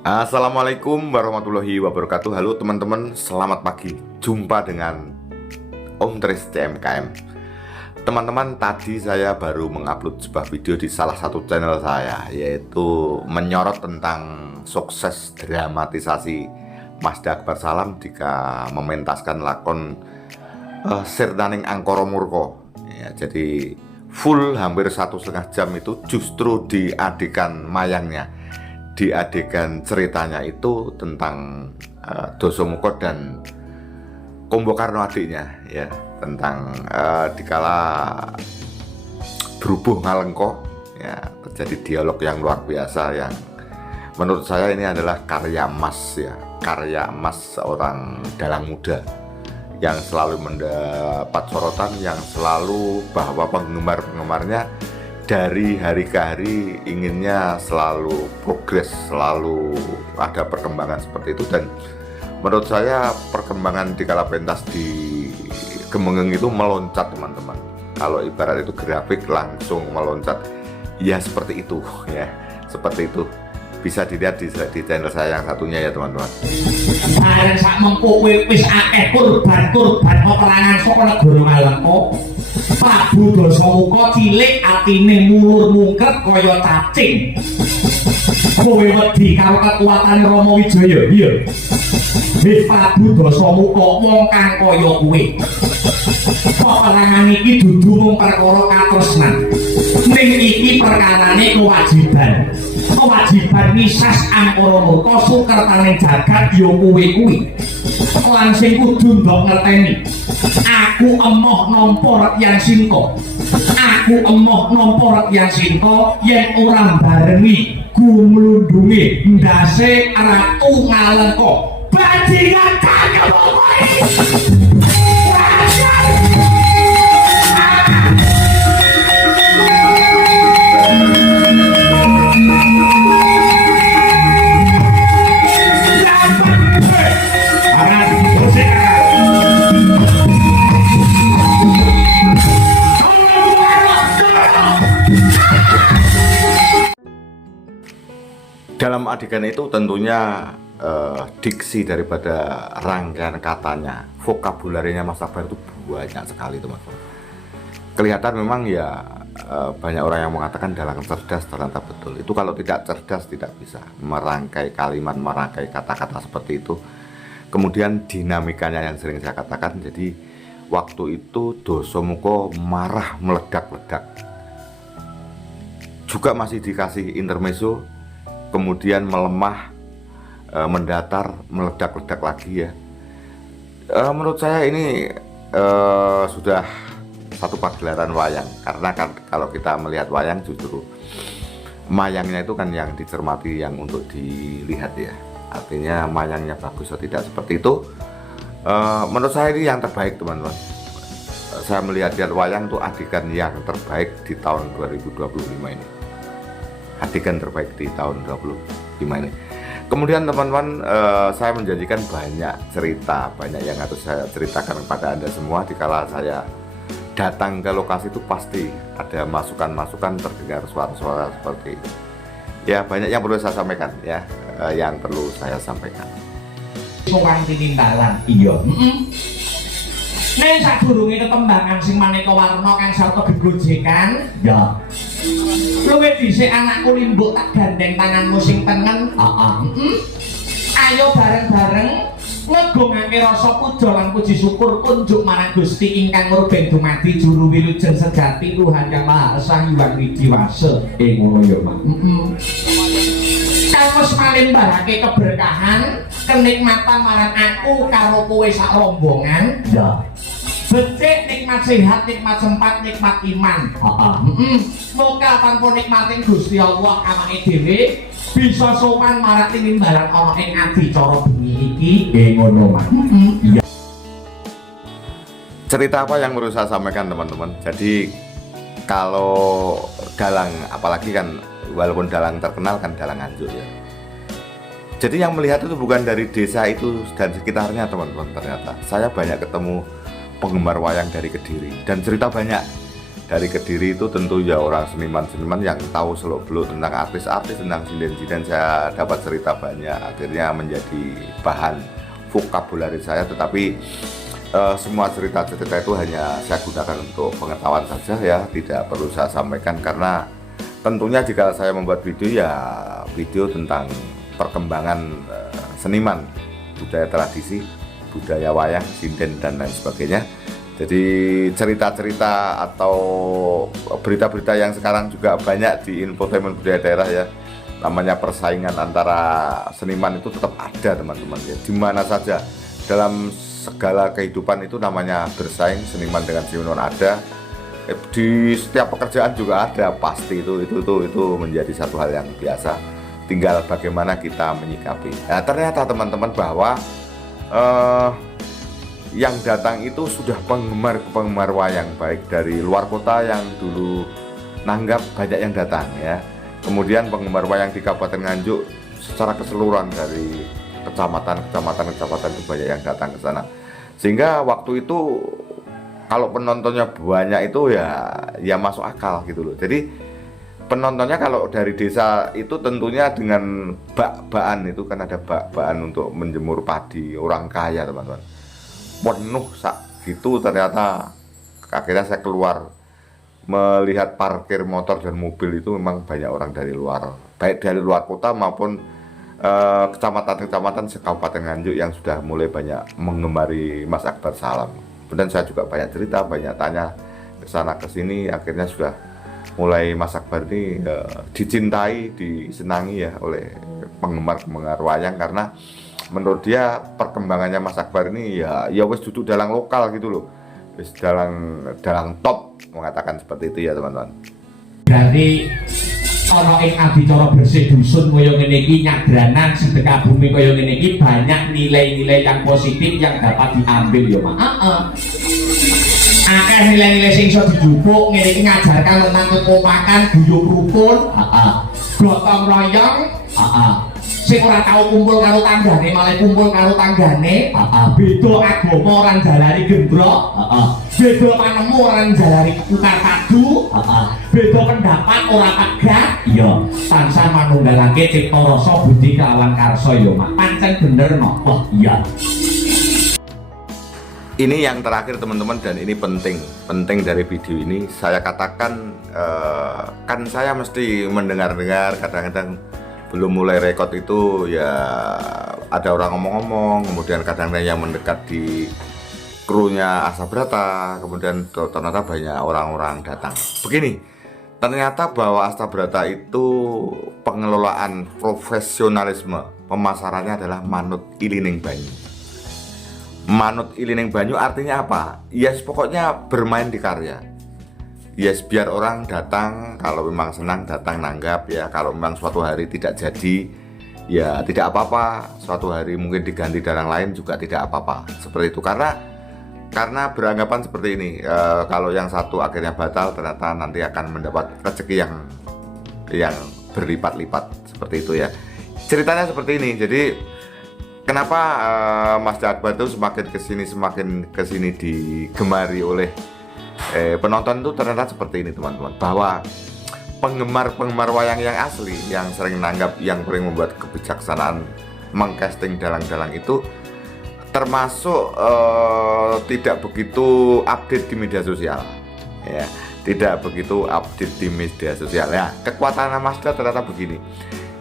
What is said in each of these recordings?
Assalamualaikum warahmatullahi wabarakatuh. Halo teman-teman, selamat pagi. Jumpa dengan Om Tris CMKM. Teman-teman, tadi saya baru mengupload sebuah video di salah satu channel saya, yaitu menyorot tentang sukses dramatisasi Mazda Akbar Salam jika mementaskan lakon Sirnaning Angkara Murka. Ya, jadi full hampir 1,5 jam itu justru di adegan mayangnya, di adegan ceritanya itu tentang Dasamuka dan Kumbakarna adiknya, ya, tentang dikala Brubuh Ngalengka, ya, terjadi dialog yang luar biasa yang menurut saya ini adalah karya emas, ya, karya emas seorang dalang muda yang selalu mendapat sorotan, yang selalu bahwa penggemar-penggemarnya dari hari ke hari inginnya selalu progres, selalu ada perkembangan seperti itu. Dan menurut saya perkembangan di kala pentas di Gemengeng itu meloncat, teman-teman. Kalau ibarat itu grafik langsung meloncat, ya seperti itu, ya seperti itu. Bisa dilihat di channel saya yang satunya, ya teman-teman. Bareng sak mengko kowe wis akeh kurban-kurban peperangan saka negara Ngalengka. Prabu Dasamuka cilik atine mulur mungkret kaya cacing. Kowe wedi karo kekuatan Rama Wijaya, iya. Wis Prabu Dasamuka wong kang kaya kowe. Peperangan iki dudu mung perkara katresnan. Ning iki perkarane kewajiban. Kewajiban nisas Angkara Murka sukertaning jagat ya kuwi. Lan sing kudu ndok ngerteni, aku emoh nampa Retyan Sinta. Aku emoh nampa Retyan Sinta yen ora barengi gumlundhunge ndase Ratu Ngalengka. Bajingan kagem kowe. Dalam adegan itu tentunya diksi daripada rangkaian katanya, vokabularinya Mas Akbar itu banyak sekali, teman-teman. Kelihatan memang ya banyak orang yang mengatakan dalang cerdas, ternyata betul. Itu kalau tidak cerdas tidak bisa merangkai kalimat, merangkai kata-kata seperti itu. Kemudian dinamikanya yang sering saya katakan, jadi waktu itu Dasamuka marah meledak-ledak. Juga masih dikasih intermezzo, kemudian melemah, mendatar, meledak-ledak lagi, ya. Menurut saya ini sudah satu pagelaran wayang, karena kan kalau kita melihat wayang justru mayangnya itu kan yang dicermati, yang untuk dilihat, ya. Artinya mayangnya bagus atau tidak seperti itu. Menurut saya ini yang terbaik, teman-teman. Saya melihat wayang itu adegan yang terbaik di tahun 2025 ini. Adegan terbaik di tahun 2025 ini. Kemudian teman-teman, saya menjanjikan banyak cerita, banyak yang harus saya ceritakan kepada Anda semua. Dikala saya datang ke lokasi itu pasti ada masukan-masukan, terdengar suara-suara seperti itu. Ya, banyak yang perlu saya sampaikan, ya, yang perlu saya sampaikan. Sowan tinimbalan, iya. Nek sadurunge ketembangan sing maneka warna kang sarta gegojekan, ya. Luwih dhisik anakku limbuk tak gandeng tanganmu sing tengen. Ayo bareng-bareng ngegungake rasa puja lan puji syukur kunjuk marang Gusti ingkang ngurben dumadi juru wilujeng sejati Tuhan Yang Maha Esa Hyang Widiwasa. Ngono ya, Mak. Kamus malimbarake keberkahan, kenikmatan marang aku karo kowe sak rombongan. Ya. Becik, nikmat sehat, nikmat sempat, nikmat iman. Moga tanpa nikmatin Gusti Allah awake dhewe bisa sowan marang tinimbalan ana ing adicara bengi iki. Ngono, Mas. Iya. Cerita apa yang perlu saya sampaikan, teman-teman? Jadi kalau dalang, apalagi kan walaupun dalang terkenal kan dalang Nganjuk, ya. Jadi yang melihat itu bukan dari desa itu dan sekitarnya, teman-teman. Ternyata saya banyak ketemu penggemar wayang dari Kediri dan cerita banyak dari Kediri itu tentu ya orang seniman-seniman yang tahu seluk-beluk tentang artis-artis, tentang sinden-sinden. Saya dapat cerita banyak, akhirnya menjadi bahan vokabulari saya. Tetapi semua cerita-cerita itu hanya saya gunakan untuk pengetahuan saja ya, tidak perlu saya sampaikan, karena tentunya jika saya membuat video ya video tentang perkembangan seniman, budaya tradisi, budaya wayang, sinden dan lain sebagainya. Jadi cerita-cerita atau berita-berita yang sekarang juga banyak di infotainment budaya daerah ya, namanya persaingan antara seniman itu tetap ada teman-teman ya, di mana saja dalam segala kehidupan itu namanya bersaing, seniman dengan seniman ada, di setiap pekerjaan juga ada, pasti itu menjadi satu hal yang biasa, tinggal bagaimana kita menyikapi. Nah, ternyata teman-teman bahwa yang datang itu sudah penggemar wayang, baik dari luar kota yang dulu nanggap banyak yang datang ya. Kemudian penggemar wayang di Kabupaten Nganjuk secara keseluruhan dari kecamatan itu banyak yang datang ke sana. Sehingga waktu itu kalau penontonnya banyak itu ya masuk akal gitu loh. Jadi penontonnya kalau dari desa itu tentunya dengan bak-bakan, itu kan ada bak-bakan untuk menjemur padi, orang kaya teman-teman, penuh sak gitu. Ternyata akhirnya saya keluar melihat parkir motor dan mobil itu memang banyak orang dari luar, baik dari luar kota maupun kecamatan-kecamatan se-Kabupaten Nganjuk yang sudah mulai banyak menggemari Mas Akbar Salam. Kemudian saya juga banyak cerita, banyak tanya ke sana ke sini, akhirnya sudah mulai Mas Akbar ini dicintai, disenangi ya oleh penggemar-penggemar wayang, karena menurut dia perkembangannya Mas Akbar ini ya wis duduk dalam lokal gitu loh, wis dalam top, mengatakan seperti itu ya teman-teman. Berarti ana ing adicara bersih dusun kaya ngene iki, nyadranan sedekah bumi kaya ngene iki, banyak nilai-nilai yang positif yang dapat diambil ya Mak. Akeh nilai-nilai sing iso dijupuk ngene iki, ngajarkan tentang kekompakan, guyub rukun, gotong royong, sing ora tau kumpul karo tanggane malah kumpul karo tanggane, beda agama ora njalari gendrok, beda panemu ora njalari ukar padu, beda pendapat ora pegat, ya tansah manunggalake cipta rasa budi kelawan karsa ya Mak. Pancen bener no. Wah iya. Ini yang terakhir teman-teman, dan ini penting dari video ini saya katakan. Kan saya mesti mendengar-dengar, kadang-kadang belum mulai rekod itu ya ada orang ngomong-ngomong, kemudian kadang-kadang yang mendekat di krunya Astabrata, kemudian ternyata banyak orang-orang datang. Begini, ternyata bahwa Astabrata itu pengelolaan profesionalisme pemasarannya adalah manut ilining banyu. Manut ilining banyu artinya apa? Yes, pokoknya bermain di karya. Yes, biar orang datang, kalau memang senang datang nanggap ya. Kalau memang suatu hari tidak jadi, ya tidak apa-apa. Suatu hari mungkin diganti dengan lain juga tidak apa-apa. Seperti itu, karena beranggapan seperti ini. Kalau yang satu akhirnya batal, ternyata nanti akan mendapat rezeki yang berlipat-lipat, seperti itu ya. Ceritanya seperti ini. Jadi kenapa Mas Akbar itu semakin kesini digemari oleh penonton itu ternyata seperti ini teman-teman, bahwa penggemar wayang yang asli, yang sering nanggap, yang sering membuat kebijaksanaan mengcasting dalang-dalang itu termasuk tidak begitu update di media sosial ya, tidak begitu update di media sosial ya. Kekuatan Masda ternyata begini,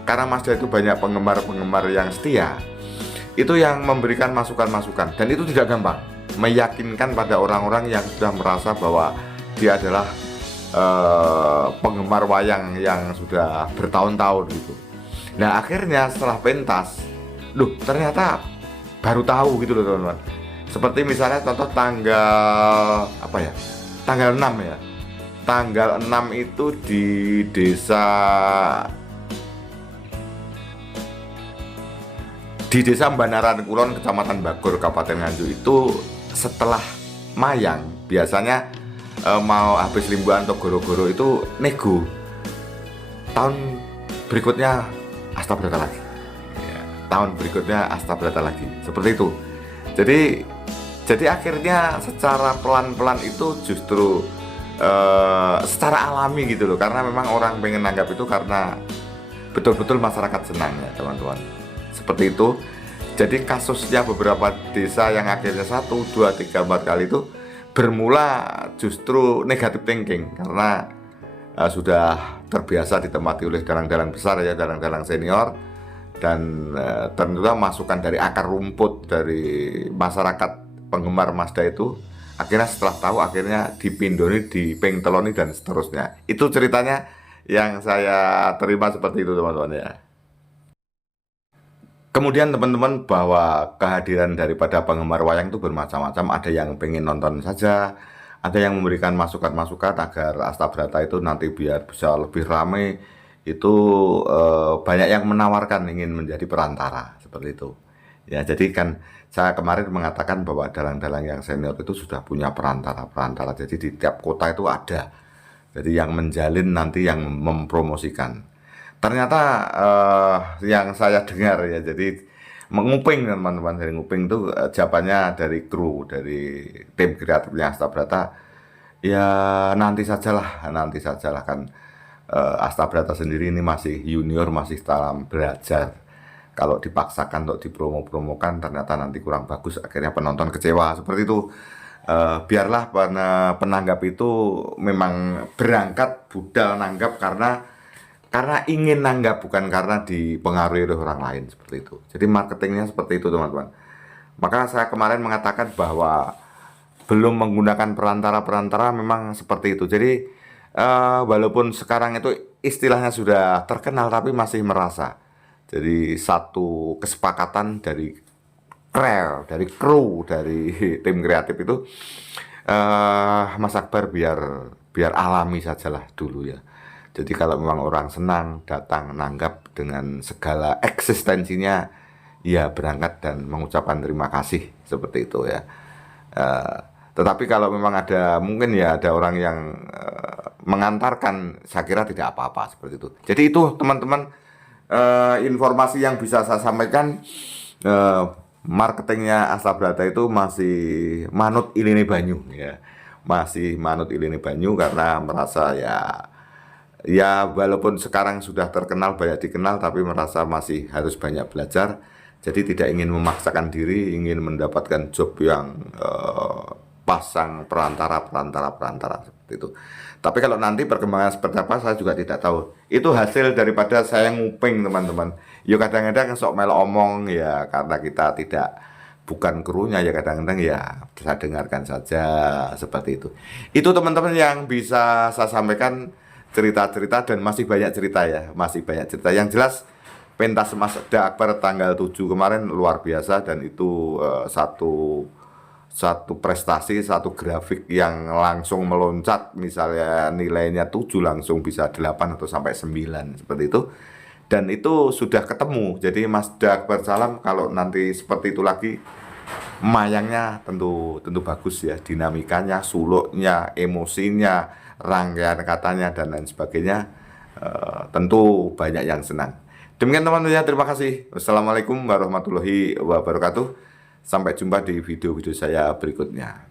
karena Masda itu banyak penggemar yang setia, itu yang memberikan masukan-masukan, dan itu tidak gampang meyakinkan pada orang-orang yang sudah merasa bahwa dia adalah penggemar wayang yang sudah bertahun-tahun gitu. Nah akhirnya setelah pentas, loh ternyata baru tahu gitu loh teman-teman. Seperti misalnya contoh tanggal 6 ya. Tanggal 6 itu di desa Banaran Kulon, Kecamatan Bagor, Kabupaten Nganjuk itu setelah mayang biasanya mau habis limbuan atau goro-goro itu nego tahun berikutnya Astabrata lagi ya, tahun berikutnya Astabrata lagi, seperti itu. Jadi akhirnya secara pelan-pelan itu justru secara alami gitu loh, karena memang orang pengen nanggap itu karena betul-betul masyarakat senang ya teman-teman, seperti itu. Jadi kasusnya beberapa desa yang akhirnya 1, 2, 3, 4 kali itu bermula justru negatif thinking karena sudah terbiasa ditempati oleh dalang-dalang besar ya, dalang-dalang senior, dan ternyata masukan dari akar rumput dari masyarakat penggemar Mazda itu akhirnya setelah tahu akhirnya dipindoni, dipengteloni dan seterusnya. Itu ceritanya yang saya terima seperti itu teman-teman ya. Kemudian teman-teman, bahwa kehadiran daripada penggemar wayang itu bermacam-macam. Ada yang pengen nonton saja, ada yang memberikan masukan-masukan agar Astabrata itu nanti biar bisa lebih ramai. Itu banyak yang menawarkan ingin menjadi perantara seperti itu ya. Jadi kan saya kemarin mengatakan bahwa dalang-dalang yang senior itu sudah punya perantara-perantara. Jadi di tiap kota itu ada, jadi yang menjalin nanti yang mempromosikan. Ternyata yang saya dengar ya, jadi menguping teman-teman, dari nguping itu jawabannya dari kru, dari tim kreatifnya Astabrata, ya nanti sajalah kan. Astabrata sendiri ini masih junior, masih dalam belajar. Kalau dipaksakan untuk dipromo-promokan ternyata nanti kurang bagus, akhirnya penonton kecewa seperti itu. Biarlah penanggap itu memang berangkat budal nanggap karena ingin nanggap, bukan karena dipengaruhi oleh orang lain seperti itu. Jadi marketingnya seperti itu teman-teman. Maka saya kemarin mengatakan bahwa belum menggunakan perantara-perantara memang seperti itu. Jadi walaupun sekarang itu istilahnya sudah terkenal tapi masih merasa. Jadi satu kesepakatan dari kru, dari tim kreatif itu, Mas Akbar biar alami sajalah dulu ya. Jadi kalau memang orang senang datang nanggap dengan segala eksistensinya, ya berangkat dan mengucapkan terima kasih seperti itu ya. Tetapi kalau memang mungkin ada orang yang mengantarkan, saya kira tidak apa-apa seperti itu. Jadi itu teman-teman, informasi yang bisa saya sampaikan. Marketingnya Astabrata itu masih manut ilini banyu ya, masih manut ilini banyu karena merasa ya walaupun sekarang sudah terkenal, banyak dikenal, tapi merasa masih harus banyak belajar. Jadi tidak ingin memaksakan diri, ingin mendapatkan job yang pasang perantara seperti itu. Tapi kalau nanti perkembangan seperti apa saya juga tidak tahu. Itu hasil daripada saya nguping teman-teman. Ya kadang-kadang sok melo omong ya, karena kita bukan krunya ya, kadang-kadang ya saya dengarkan saja seperti itu. Itu teman-teman yang bisa saya sampaikan, cerita-cerita, dan masih banyak cerita ya, masih banyak cerita. Yang jelas pentas Mazda Akbar tanggal 7 kemarin luar biasa, dan itu satu prestasi, satu grafik yang langsung meloncat. Misalnya nilainya 7 langsung bisa 8 atau sampai 9 seperti itu. Dan itu sudah ketemu. Jadi Mazda Akbar Salam kalau nanti seperti itu lagi, mayangnya tentu bagus ya, dinamikanya, suluknya, emosinya, rangkaian katanya dan lain sebagainya, tentu banyak yang senang. Demikian teman-teman ya, terima kasih. Wassalamualaikum warahmatullahi wabarakatuh. Sampai jumpa di video-video saya berikutnya.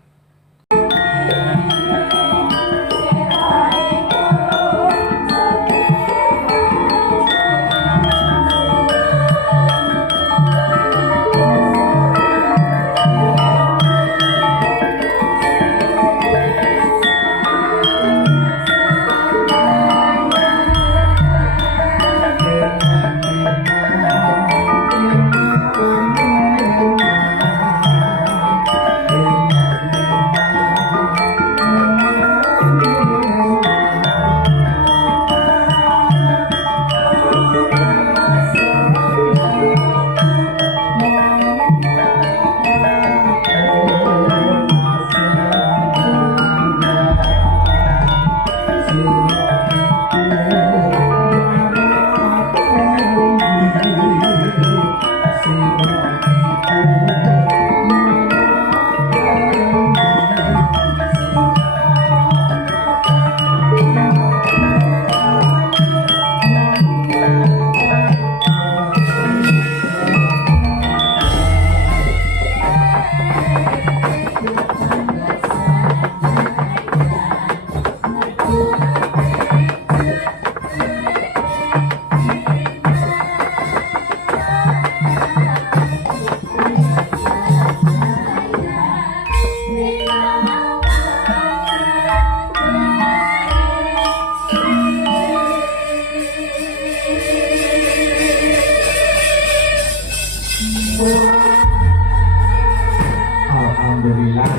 Alhamdulillah.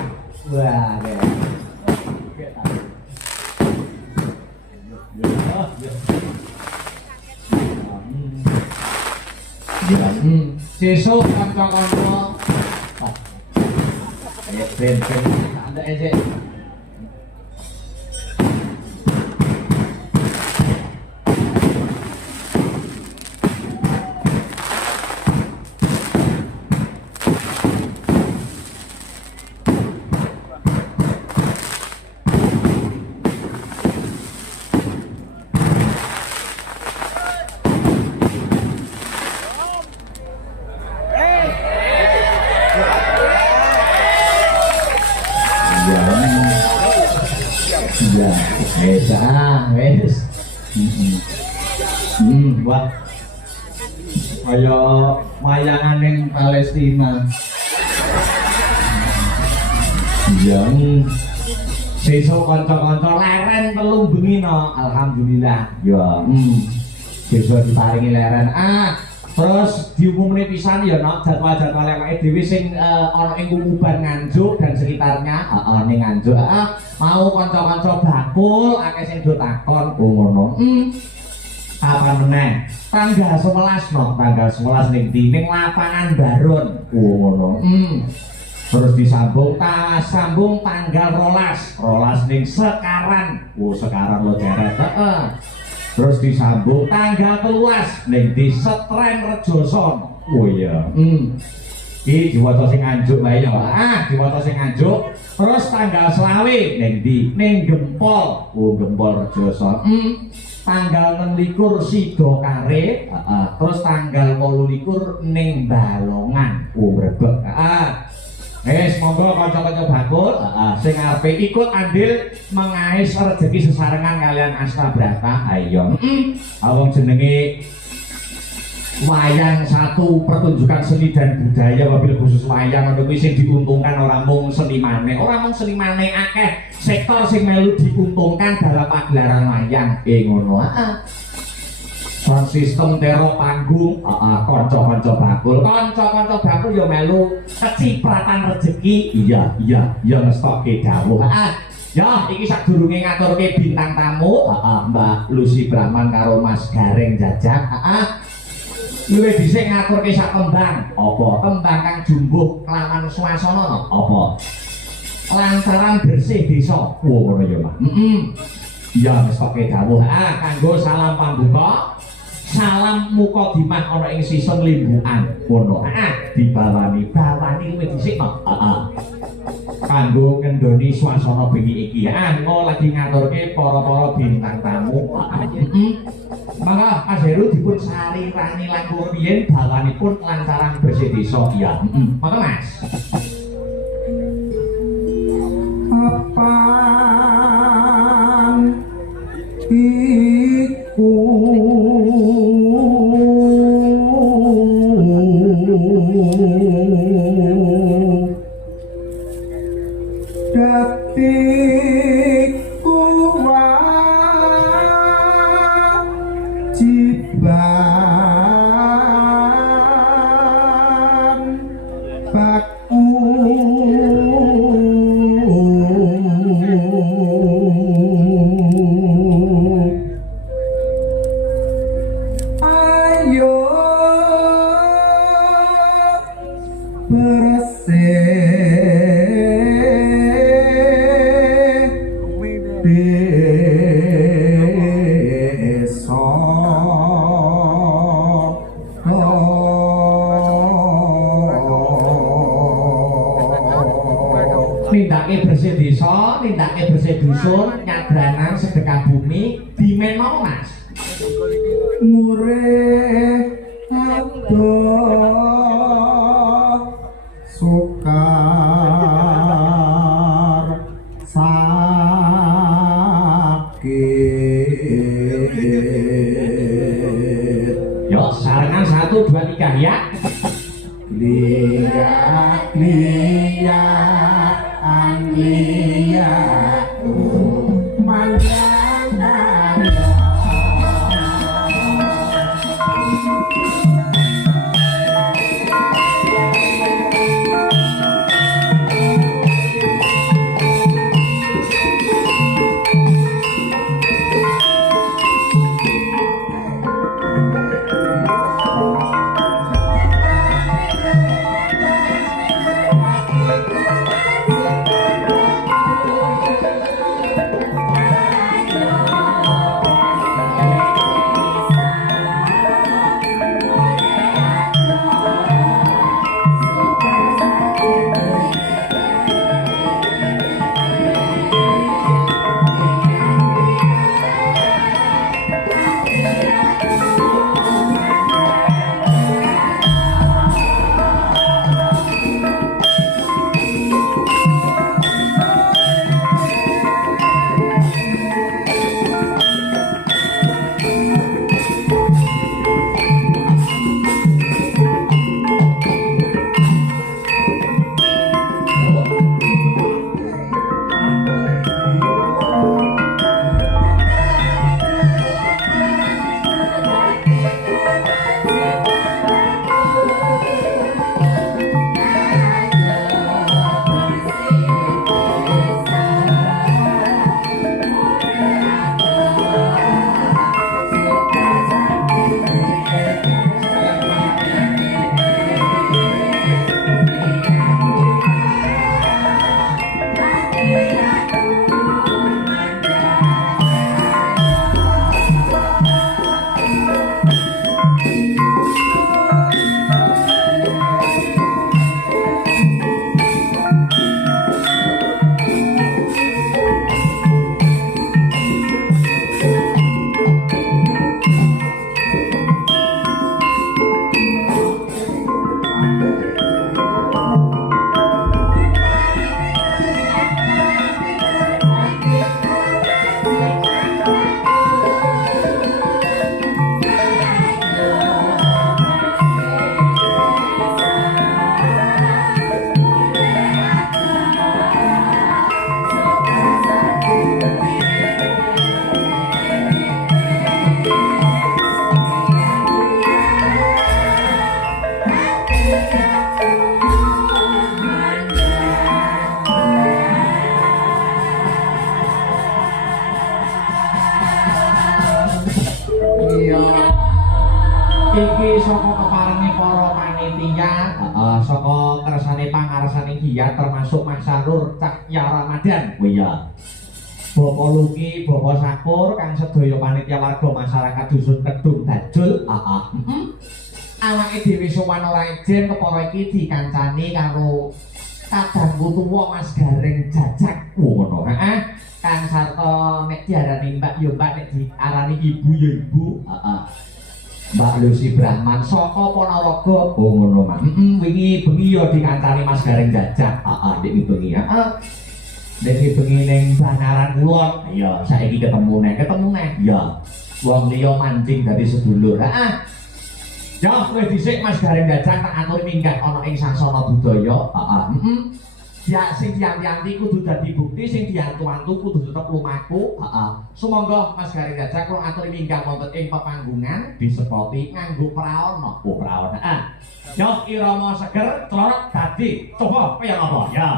Wah, sesuk kanca-kanca. Ben ada aja. Ya, wes. Wah. Kaya wayangan ning Palestina. Yang sesuk kanca-kanca leren telu bengi no. Alhamdulillah. Ya, sesuk diparingi leren. Terus diumumne pisan ya nok jadwal-jadwal awake dhewe sing ana ing Kukuban Nganjuk dan sekitarnya, ning Nganjuk. Mau kanca-kanca bakul akeh sing do takon, oh ngono. Apa meneh? Tanggal 11 no, tanggal 11 ning ndi? Ning lapangan Barun. Oh ngono. Terus disambung tanggal 12 ning Sekaran. Oh Sekaran lo jeret. Terus disambung tanggal 13 ning di Setren Rejoson. Oh iya. Iki diwaca sing Nganjuk wae ya. Diwaca sing Nganjuk. Terus tanggal 20 ning di ning Gempol. Oh Gempol Rejoson. Tanggal 26 Sidokare. Terus tanggal 28 ning Balongan. Oh Brebek. Monggo kanca-kanca bakul sing arepe ikut andil mengais rezeki sesarengan kalian Astabrata. Ayo. Wong jenenge wayang satu pertunjukan seni dan budaya, wabil khusus wayang kuwi sing diuntungkan orang mung senimane, akeh sektor sing melu diuntungkan dalam pagelaran wayang. Ngono. Sound sistem terok panggung, kanca-kanca bakul ya melu kecipratan rezeki. Iya ngestokke dawuh. Ya iki sadurunge ngaturke bintang tamu, Mbak Lucy Brahman karo Mas Gareng Jajak. Luwih dhisik ngaturke sak tembang. Apa? Tembang kang jumbuh kelawan swasana apa? Lantaran bersih desa. Ngono ya, Pak. Ya ngestokke dawuh. Kanggo salam pambuka. Salam mukodimah ana ing sison limbukan ngono. Dibawani luwih dhisik kok. Kanggo ngendoni swasana bengi iki. Engko lagi ngaturke para bintang tamu. Mangga Mas Heru dipun sarirani langkung riyin bawanipun lantaran bersih desa. Iya. Mangga Mas. Apaan iku datiku wajiban baku ayo bersih nindake bersih desa, nindake bersih dusun, nyabranan sedekah bumi, dimen mau Mas. Mureh adoh sukar sakit. Yo sarangan 1, 2, 3 ya. Lihat Anglia mandangan Iya. Iki saka keparenge para panitia, saka kersane pangarsane Hyang termasuk Mas Sanur Cahya Ramadan. Oh iya. Bapak Luki, Bapak Sakur, kang sedaya panitia warga masyarakat dusun Kedung Bajul. Awake dhewe sowan ora ijen kepara iki dikancani karo kadangku tuwa Mas Gareng Jajak. Ngono, heeh. Kang sarta nek diarani Mbak ya Mbak, nek diarani Ibu ya Ibu. Mbak Lucy Brahman saka Ponorogo. Oh ngono, Mas. Wingi bengi ya dikancani Mas Gareng Jajak. Nek bengi ya. Dene bengi ning Banaran Kulon. Ya, saiki ketemu neh. Ya. Wong liya mancing dadi sedulur. Heeh. Ya, wis dhisik Mas Gareng Jajak tak atur minggat ana ing sasana budaya. Ya sing dianti-anti kudu dadi bukti, sing diantu-antu kudu tetep lumaku. Sumangga Mas Gareng Jajak kula atur minggat wonten ing pepanggungan disepoti nganggo praon. Oh, praon. Ya, irama seger, clorok dadi. Coba kaya apa? Ya.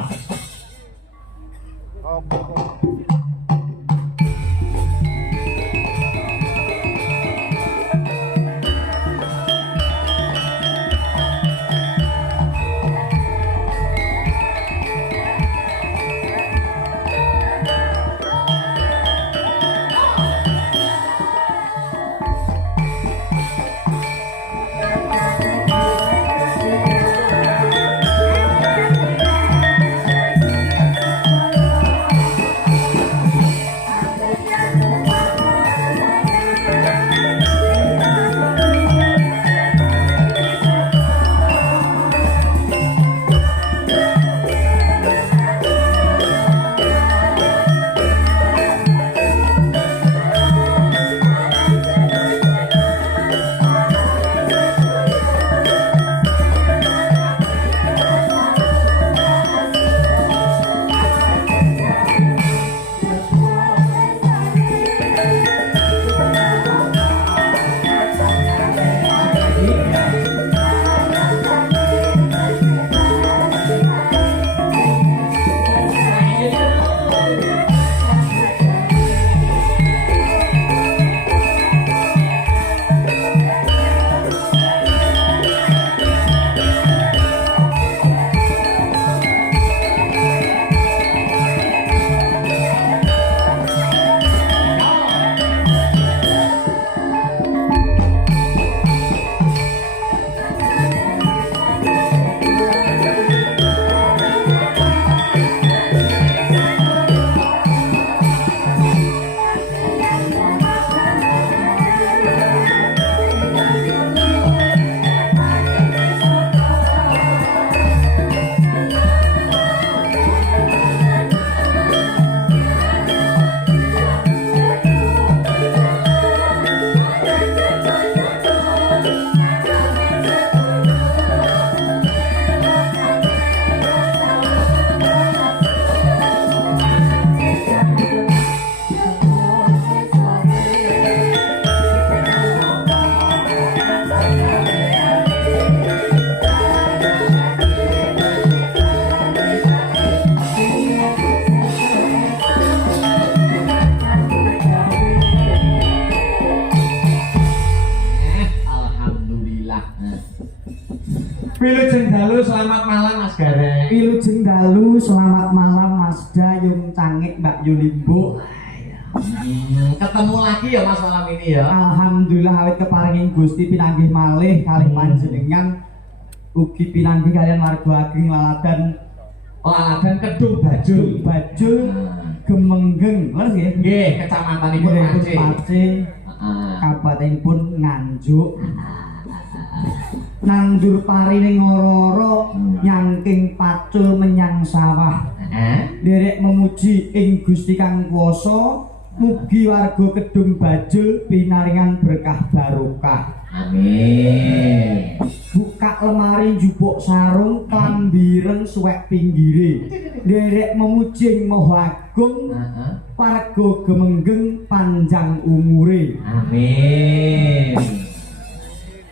Wilujeng dalu selamat malam Mas Gareng. Wilujeng dalu selamat malam Mas Dayung Cangik Mbak Yulimbo. Ketemu lagi ya Mas malam ini ya. Alhamdulillah awit keparingin Gusti pinanggih malih kalih panjenengan ugi pinanggih kalian warga ageng Laladan Kedung Bajul. Gemenggeng, leres nggih? Nggih, kecamatanipun Pacé. Kabupatenipun Nganjuk. Nandur pari ning ora-ora nyangking pacul menyang sawah. Derek memuji ing Gusti Kang Kuwasa, mugi warga Kedung Bajul pinaringan berkah barokah. Amin. Buka lemari njupuk sarung klambireng suwek pinggire. Derek memuji Maha Agung, warga Gemenggeng panjang umure. Amin.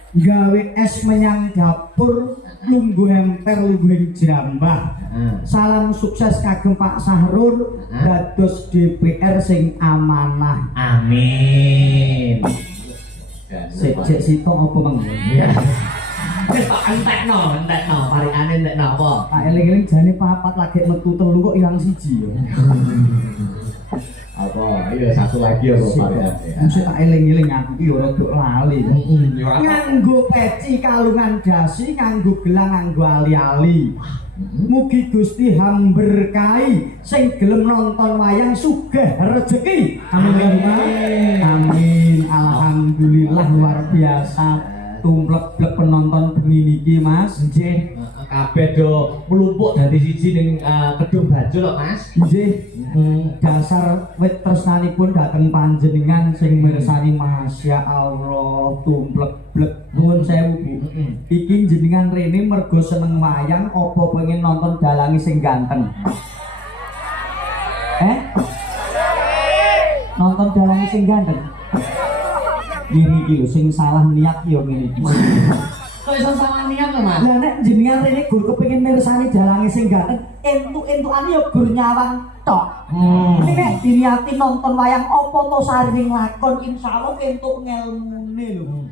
Gawe es menyang dapur sepur lungguh emper lungguh jambah. Salam sukses kagem Pak Sahrul dados DPR sing amanah. Amin. Sik sitok apa Mang? Wis tak entekno parikane entekno apa? Tak eling-eling jane papat lagi metu telu kok ilang siji ya. Apa? Iya satu lagi apa parikane? Mesti tak eling-eling aku ki ora dok lali. Nganggo peci kalungan dasi, nganggo gelang, nganggo ali-ali. Mugi Gusti hamberkahi sing gelem nonton wayang sugih rezeki. Amin. Amin. Alhamdulillah luar biasa. Tumplek-plek penonton bengi niki Mas. Nggih. Kabeh do mlumpuk dadi siji ning Kedung Baju lho Mas. Nggih. Dasar wit tresnanipun dhateng panjenengan sing mirsani Masya Allah tumplek-plek nuwun sewu Bu. Iki jenengan rene mergo seneng wayang apa pengen nonton dalange sing ganteng? Nonton dalange sing ganteng. Gini iki lho sing salah niat ya ngene iki. Kok iso salah niat to Mas? Lah nek jenengan rene gur kepengin mirsani dalange sing ganteng, entuk-entukane ya gur nyawang tok. Nek diniati nonton wayang apa to sarining lakon insyaallah entuk ngelmune lho.